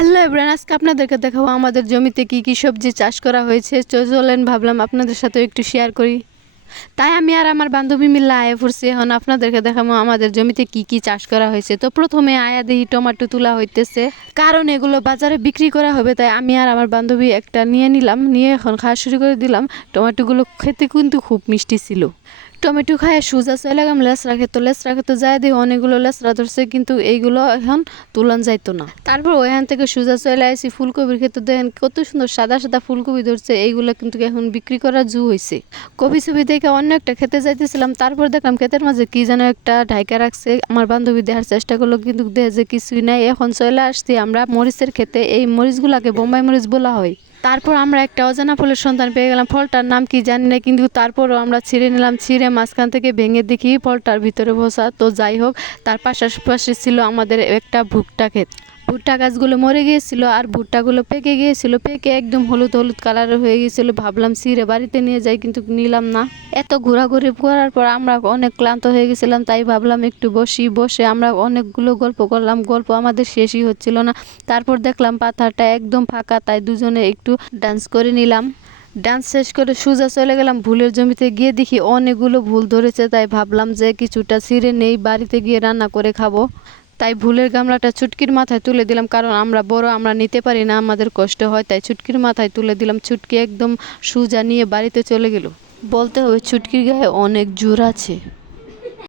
Hello everyone, আজকে আপনাদেরকে দেখাবো আমাদের জমিতে কি কি সবজি চাষ করা হয়েছে। চলেন ভাবলাম আপনাদের সাথে একটু শেয়ার করি। তাই আমি আর আমার বান্ধবী মিল্লা আয়া পড়ছি। এখন আপনাদেরকে দেখাবো আমাদের জমিতে কি কি চাষ করা হয়েছে। তো প্রথমে আয়া দেখি টমেটো তোলা হইতেছে, কারণ এগুলো বাজারে বিক্রি করা হবে। তাই আমি আর আমার বান্ধবী একটা নিয়ে নিলাম, নিয়ে এখন খাওয়া শুরু করে দিলাম। টমেটোগুলো খেতে কিন্তু খুব মিষ্টি ছিল। টমেটো খায় সোজা চলে গেলাম লেসরা খেতে যায় দিয়ে অনেকগুলো লেসরা ধরছে, কিন্তু এইগুলো এখন তুলান যাইতো না। তারপর ওইখান থেকে সোজা চলে আসি ফুলকপির ক্ষেত্রে, দেখেন কত সুন্দর সাদা সাদা ফুলকপি ধরছে। এইগুলো কিন্তু এখন বিক্রি করার জু হয়েছে। কপি ছবি দেখে অন্য একটা খেতে যাইতেছিলাম, তারপর দেখলাম ক্ষেতের মাঝে কি যেন একটা ঢাইকা রাখছে। আমার বান্ধবী দেখার চেষ্টা করলো, কিন্তু দেখে যে কিছুই নাই। এখন চলে আসছি আমরা মরিচের ক্ষেতে। এই মরিচগুলাকে বোম্বাই মরিচ বলা হয়। তারপর আমরা একটা অজানা ফলের সন্ধান পেয়ে গেলাম। ফলটার নাম কি জানি না, কিন্তু তারপরও আমরা ছিঁড়ে নিলাম। ছিঁড়ে মাঝখান থেকে ভেঙে দেখি ফলটার ভিতরে বসা। তো যাই হোক, তার পাশাপাশি ছিল আমাদের একটা ভুট্টা ক্ষেত। ভুট্টা গাছগুলো মরে গিয়েছিল আর ভুট্টাগুলো পেকে গিয়েছিল, পেকে একদম হলুদ হলুদ কালারের হয়ে গিয়েছিল। ভাবলাম ছিঁড়ে বাড়িতে নিয়ে যাই, কিন্তু নিলাম না। এত ঘোরাঘুরি করার পর আমরা অনেক ক্লান্ত হয়ে গেছিলাম, তাই ভাবলাম একটু বসে আমরা অনেকগুলো গল্প করলাম। গল্প আমাদের শেষই হচ্ছিল না। তারপর দেখলাম পাথারটা একদম ফাঁকা, তাই দুজনে একটু ডান্স করে নিলাম। ডান্স শেষ করে সোজা চলে গেলাম ভুলের জমিতে। গিয়ে দেখি অনেকগুলো ভুল ধরেছে, তাই ভাবলাম যে কিছুটা ছিঁড়ে নেই, বাড়িতে গিয়ে রান্না করে খাবো। তাই ভুলের গামলাটা চুটকির মাথায় তুলে দিলাম, কারণ আমরা বড়, আমরা নিতে পারি না, আমাদের কষ্ট হয়। তাই চুটকির মাথায় তুলে দিলাম। চুটকি একদম সোজা নিয়ে বাড়িতে চলে গেল। বলতে হবে চুটকির গায়ে অনেক জোর আছে।